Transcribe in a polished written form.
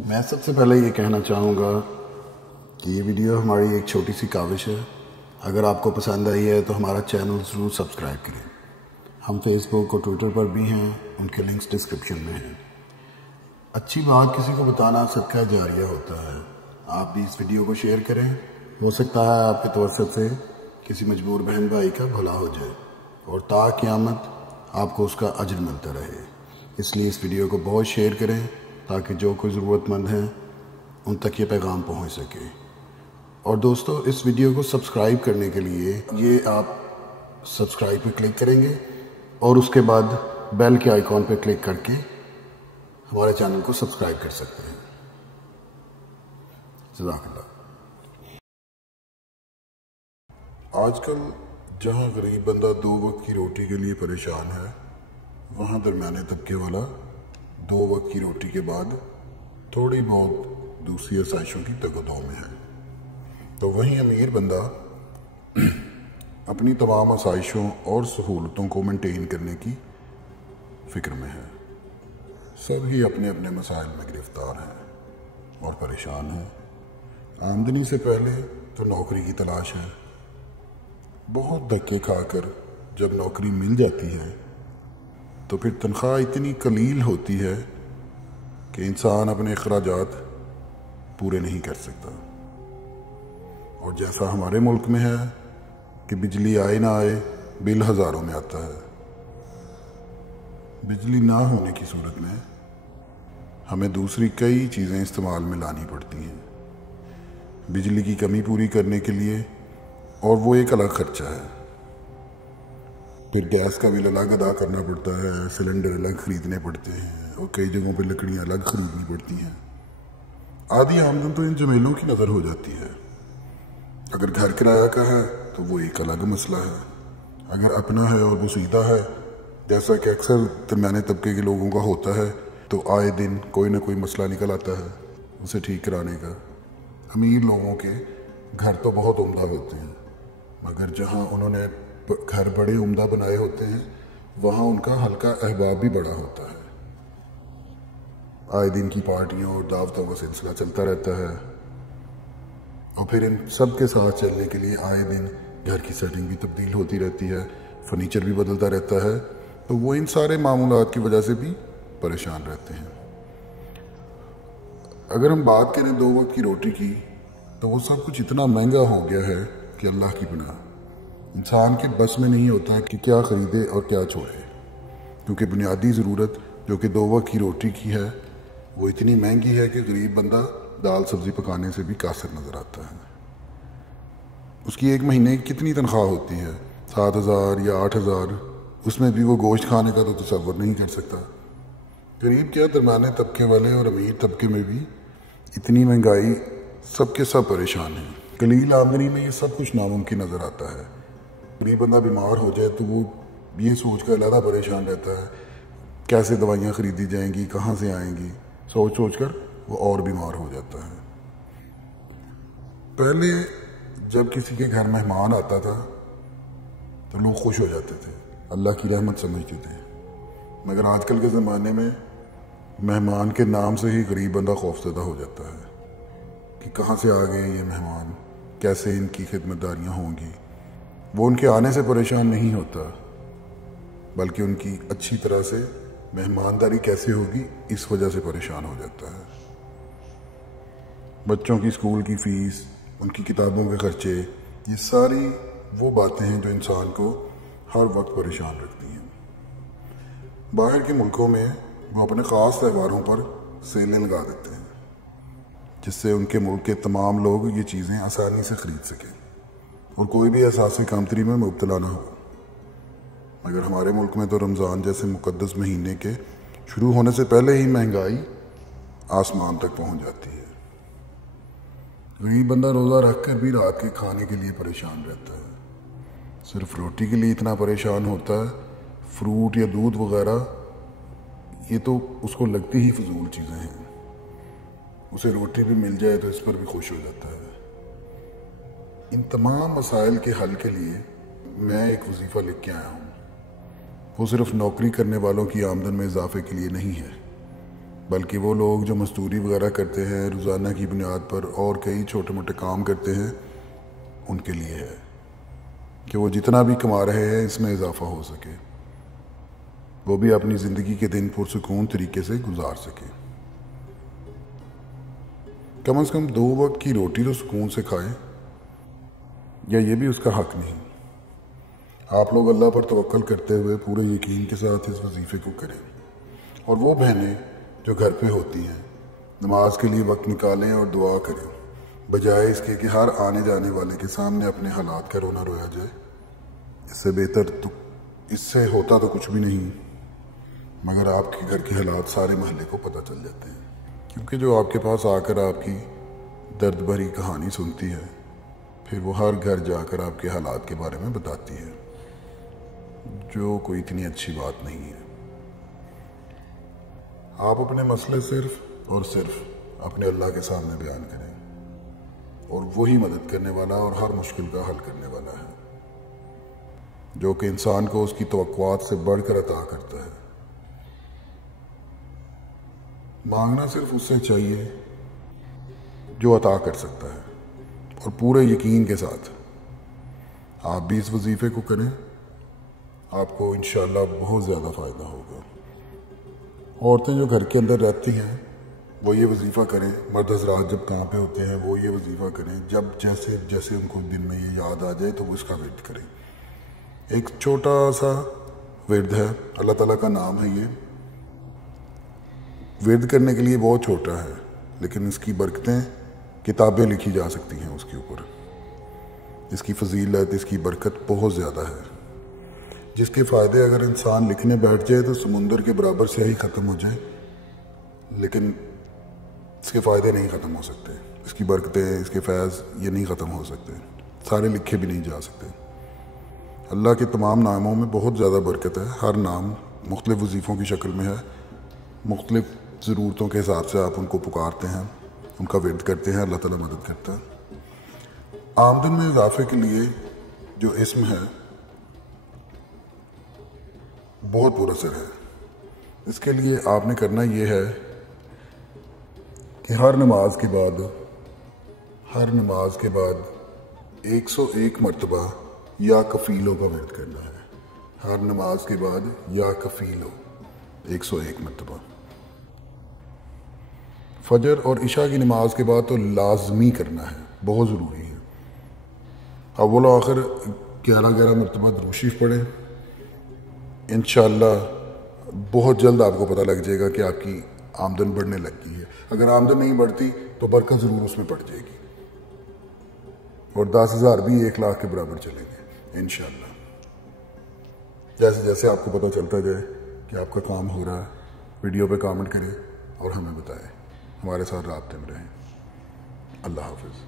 میں سب سے پہلے یہ کہنا چاہوں گا کہ یہ ویڈیو ہماری ایک چھوٹی سی کاوش ہے۔ اگر آپ کو پسند آئی ہے تو ہمارا چینل ضرور سبسکرائب کریں۔ ہم فیس بک اور ٹویٹر پر بھی ہیں، ان کے لنکس ڈسکرپشن میں ہیں۔ اچھی بات کسی کو بتانا صدقہ جاریہ ہوتا ہے۔ آپ بھی اس ویڈیو کو شیئر کریں، ہو سکتا ہے آپ کے توسط سے کسی مجبور بہن بھائی کا بھلا ہو جائے اور تا قیامت آپ کو اس کا اجر ملتا رہے۔ اس لیے اس ویڈیو کو بہت شیئر کریں تاکہ جو کوئی ضرورت مند ہیں ان تک یہ پیغام پہنچ سکے۔ اور دوستو، اس ویڈیو کو سبسکرائب کرنے کے لیے یہ آپ سبسکرائب پہ کلک کریں گے اور اس کے بعد بیل کے آئیکن پہ کلک کر کے ہمارے چینل کو سبسکرائب کر سکتے ہیں۔ جزاک اللہ۔ آج کل جہاں غریب بندہ 2 وقت کی روٹی کے لیے پریشان ہے، وہاں درمیانے طبقے والا 2 وقت کی روٹی کے بعد تھوڑی بہت دوسری آسائشوں کی تگدو میں ہے، تو وہیں امیر بندہ اپنی تمام آسائشوں اور سہولتوں کو مینٹین کرنے کی فکر میں ہے۔ سب ہی اپنے اپنے مسائل میں گرفتار ہیں اور پریشان ہیں۔ آمدنی سے پہلے تو نوکری کی تلاش ہے۔ بہت دھکے کھا کر جب نوکری مل جاتی ہے تو پھر تنخواہ اتنی قلیل ہوتی ہے کہ انسان اپنے اخراجات پورے نہیں کر سکتا۔ اور جیسا ہمارے ملک میں ہے کہ بجلی آئے نہ آئے بل ہزاروں میں آتا ہے۔ بجلی نہ ہونے کی صورت میں ہمیں دوسری کئی چیزیں استعمال میں لانی پڑتی ہیں بجلی کی کمی پوری کرنے کے لیے، اور وہ ایک الگ خرچہ ہے۔ پھر گیس کا بل الگ ادا کرنا پڑتا ہے، سلنڈر الگ خریدنے پڑتے ہیں، اور کئی جگہوں پہ لکڑیاں الگ خریدنی پڑتی ہیں۔ آدھی آمدن تو ان جمیلوں کی نظر ہو جاتی ہے۔ اگر گھر کرایہ کا ہے تو وہ ایک الگ مسئلہ ہے۔ اگر اپنا ہے اور بوسیدہ ہے، جیسا کہ اکثر درمیانے طبقے کے لوگوں کا ہوتا ہے، تو آئے دن کوئی نہ کوئی مسئلہ نکل آتا ہے اسے ٹھیک کرانے کا۔ امیر لوگوں کے گھر تو بہت عمدہ ہوتے ہیں، مگر جہاں انہوں نے گھر بڑے عمدہ بنائے ہوتے ہیں وہاں ان کا ہلکا احباب بھی بڑا ہوتا ہے۔ آئے دن کی پارٹیوں اور دعوتوں کا سلسلہ چلتا رہتا ہے، اور پھر ان سب کے ساتھ چلنے کے لیے آئے دن گھر کی سیٹنگ بھی تبدیل ہوتی رہتی ہے، فرنیچر بھی بدلتا رہتا ہے، تو وہ ان سارے معمولات کی وجہ سے بھی پریشان رہتے ہیں۔ اگر ہم بات کریں 2 وقت کی روٹی کی، تو وہ سب کچھ اتنا مہنگا ہو گیا ہے کہ اللہ کی پناہ۔ انسان کے بس میں نہیں ہوتا کہ کیا خریدے اور کیا چھوڑے، کیونکہ بنیادی ضرورت جو کہ 2 وقت کی روٹی کی ہے وہ اتنی مہنگی ہے کہ غریب بندہ دال سبزی پکانے سے بھی قاصر نظر آتا ہے۔ اس کی ایک مہینے کی کتنی تنخواہ ہوتی ہے؟ 7,000 یا 8,000، اس میں بھی وہ گوشت کھانے کا تو تصور نہیں کر سکتا۔ غریب کیا، درمیانے طبقے والے اور امیر طبقے میں بھی اتنی مہنگائی، سب کے سب پریشان ہیں۔ قلیل آمدنی میں یہ سب کچھ ناممکن نظر آتا ہے۔ غریب بندہ بیمار ہو جائے تو وہ یہ سوچ کر علیحدہ پریشان رہتا ہے کیسے دوائیاں خریدی جائیں گی، کہاں سے آئیں گی، سوچ کر وہ اور بیمار ہو جاتا ہے۔ پہلے جب کسی کے گھر مہمان آتا تھا تو لوگ خوش ہو جاتے تھے، اللہ کی رحمت سمجھتے تھے، مگر آج کل کے زمانے میں مہمان کے نام سے ہی غریب بندہ خوفزدہ ہو جاتا ہے کہ کہاں سے آ گئے یہ مہمان، کیسے ان کی خدمت داریاں ہوں گی۔ وہ ان کے آنے سے پریشان نہیں ہوتا، بلکہ ان کی اچھی طرح سے مہمانداری کیسے ہوگی اس وجہ سے پریشان ہو جاتا ہے۔ بچوں کی اسکول کی فیس، ان کی کتابوں کے خرچے، یہ ساری وہ باتیں ہیں جو انسان کو ہر وقت پریشان رکھتی ہیں۔ باہر کے ملکوں میں وہ اپنے خاص تہواروں پر سیلیں لگا دیتے ہیں جس سے ان کے ملک کے تمام لوگ یہ چیزیں آسانی سے خرید سکیں اور کوئی بھی احساس کمتری میں مبتلا نہ ہو۔ مگر ہمارے ملک میں تو رمضان جیسے مقدس مہینے کے شروع ہونے سے پہلے ہی مہنگائی آسمان تک پہنچ جاتی ہے۔ غریب بندہ روزہ رکھ کر بھی رات کے کھانے کے لیے پریشان رہتا ہے، صرف روٹی کے لیے اتنا پریشان ہوتا ہے۔ فروٹ یا دودھ وغیرہ یہ تو اس کو لگتی ہی فضول چیزیں ہیں، اسے روٹی بھی مل جائے تو اس پر بھی خوش ہو جاتا ہے۔ ان تمام مسائل کے حل کے لیے میں ایک وظیفہ لکھ کے آیا ہوں۔ وہ صرف نوکری کرنے والوں کی آمدن میں اضافے کے لیے نہیں ہے، بلکہ وہ لوگ جو مزدوری وغیرہ کرتے ہیں روزانہ کی بنیاد پر اور کئی چھوٹے موٹے کام کرتے ہیں ان کے لیے ہے کہ وہ جتنا بھی کما رہے ہیں اس میں اضافہ ہو سکے، وہ بھی اپنی زندگی کے دن پرسکون طریقے سے گزار سکے۔ کم از کم 2 وقت کی روٹی تو سکون سے کھائے، یا یہ بھی اس کا حق نہیں؟ آپ لوگ اللہ پر توکل کرتے ہوئے پورے یقین کے ساتھ اس وظیفے کو کریں، اور وہ بہنیں جو گھر پہ ہوتی ہیں نماز کے لیے وقت نکالیں اور دعا کریں، بجائے اس کے کہ ہر آنے جانے والے کے سامنے اپنے حالات کا رونا رویا جائے۔ اس سے بہتر تو اس سے ہوتا تو کچھ بھی نہیں، مگر آپ کے گھر کے حالات سارے محلے کو پتہ چل جاتے ہیں، کیونکہ جو آپ کے پاس آ کر آپ کی درد بھری کہانی سنتی ہے پھر وہ ہر گھر جا کر آپ کے حالات کے بارے میں بتاتی ہے، جو کوئی اتنی اچھی بات نہیں ہے۔ آپ اپنے مسئلے صرف اور صرف اپنے اللہ کے سامنے بیان کریں، اور وہی مدد کرنے والا اور ہر مشکل کا حل کرنے والا ہے، جو کہ انسان کو اس کی توقعات سے بڑھ کر عطا کرتا ہے۔ مانگنا صرف اس سے چاہیے جو عطا کر سکتا ہے، اور پورے یقین کے ساتھ آپ بھی اس وظیفے کو کریں، آپ کو انشاءاللہ بہت زیادہ فائدہ ہوگا۔ عورتیں جو گھر کے اندر رہتی ہیں وہ یہ وظیفہ کریں، مرد حضرات جب کام پہ ہوتے ہیں وہ یہ وظیفہ کریں، جب جیسے ان کو دن میں یہ یاد آ جائے تو وہ اس کا ورد کریں۔ ایک چھوٹا سا ورد ہے، اللہ تعالیٰ کا نام ہے، یہ ورد کرنے کے لیے بہت چھوٹا ہے، لیکن اس کی برکتیں کتابیں لکھی جا سکتی ہیں اس کے اوپر۔ اس کی فضیلت، اس کی برکت بہت زیادہ ہے، جس کے فائدے اگر انسان لکھنے بیٹھ جائے تو سمندر کے برابر سے ہی ختم ہو جائے، لیکن اس کے فائدے نہیں ختم ہو سکتے، اس کی برکتیں، اس کے فیض یہ نہیں ختم ہو سکتے، سارے لکھے بھی نہیں جا سکتے۔ اللہ کے تمام ناموں میں بہت زیادہ برکت ہے، ہر نام مختلف وظیفوں کی شکل میں ہے، مختلف ضرورتوں کے حساب سے آپ ان کو پکارتے ہیں، ان کا ورد کرتے ہیں، اللہ تعالیٰ مدد کرتا ہے۔ آمدن میں اضافے کے لیے جو اسم ہے بہت پرأثر ہے۔ اس کے لیے آپ نے کرنا یہ ہے کہ ہر نماز کے بعد 101 مرتبہ یا کفیلوں کا ورد کرنا ہے۔ ہر نماز کے بعد یا کفیلوں 101 مرتبہ۔ فجر اور عشاء کی نماز کے بعد تو لازمی کرنا ہے، بہت ضروری ہے۔ اول و آخر 11 مرتبہ درود شریف پڑھیں، انشاءاللہ بہت جلد آپ کو پتہ لگ جائے گا کہ آپ کی آمدن بڑھنے لگ گئی ہے۔ اگر آمدن نہیں بڑھتی تو برکت ضرور اس میں پڑ جائے گی، اور 10,000 بھی 1,00,000 کے برابر چلیں گے انشاءاللہ۔ جیسے جیسے آپ کو پتہ چلتا جائے کہ آپ کا کام ہو رہا ہے، ویڈیو پہ کامنٹ کریں اور ہمیں بتائیں، ہمارے ساتھ رابطے میں رہیں۔ اللہ حافظ۔